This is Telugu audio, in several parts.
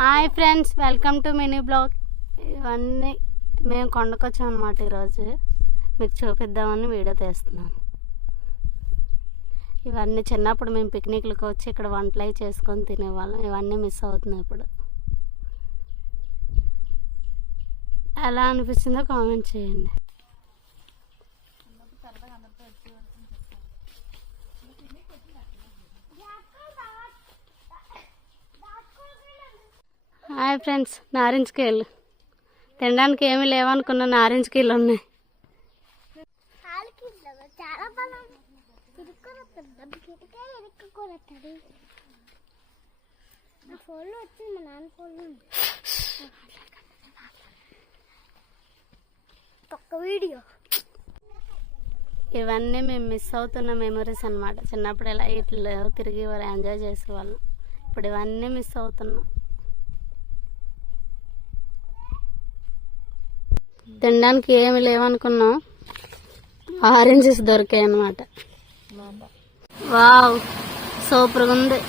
Hi friends, welcome to mini blog. ఇవన్నీ మేము కొండకొచ్చాం అన్నమాట. ఈరోజు మీకు చూపిద్దామని వీడియో తీస్తున్నాను. ఇవన్నీ చిన్నప్పుడు మేము పిక్నిక్లకు వచ్చి ఇక్కడ వంటలు అవి చేసుకొని తినేవాళ్ళం. ఇవన్నీ మిస్ అవుతున్నాయి ఇప్పుడు. ఎలా అనిపిస్తుందో కామెంట్ చేయండి. హాయ్ ఫ్రెండ్స్, నారింజ కాయలు తినడానికి ఏమీ లేవనుకున్న నారింజ కాయలు ఉన్నాయి. ఇవన్నీ మేము మిస్ అవుతున్న మెమరీస్ అన్నమాట. చిన్నప్పుడు ఇలా ఇట్లా తిరిగి ఎంజాయ్ చేసేవాళ్ళం. ఇప్పుడు ఇవన్నీ మిస్ అవుతున్నాం. తినడానికి ఏమి లేవనుకున్నాం, ఆరెంజెస్ దొరికాయి అన్నమాట. వావ్, సూపర్గా ఉంది.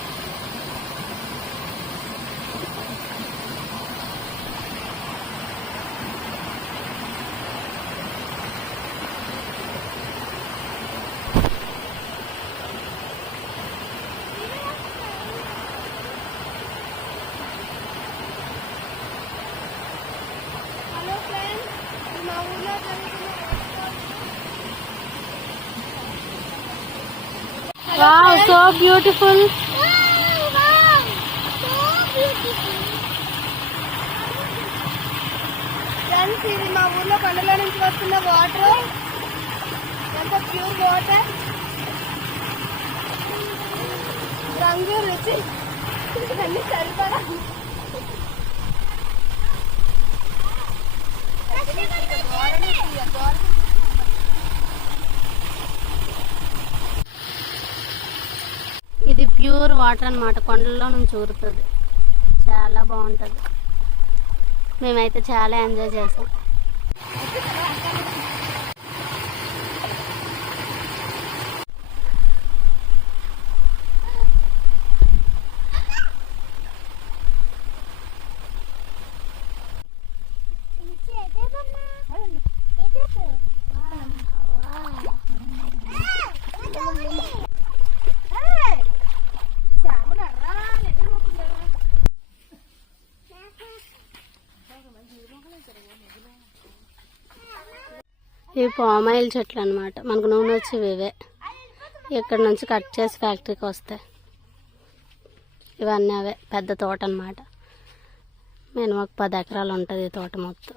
Wow, so beautiful. ఫ్రెండ్స్, ఇది మా ఊర్లో కొండల నుంచి వస్తున్న వాటర్. ఎంత ప్యూర్ వాటర్, రంగు రుచి అన్ని సరిపడా. ఇది ప్యూర్ వాటర్ అన్నమాట. కొండల్లో నుంచి ఊరుతుంది. చాలా బాగుంటుంది. మేమైతే చాలా ఎంజాయ్ చేస్తాం. ఇవి పామాయిల్ చెట్లు అన్నమాట. మనకు నూనె వచ్చి ఇవే ఇక్కడ నుంచి కట్ చేసి ఫ్యాక్టరీకి వస్తాయి. ఇవన్నీ అవే పెద్ద తోట అన్నమాట. మినిమం ఒక 10 ఎకరాలు ఉంటుంది ఈ తోట మొత్తం.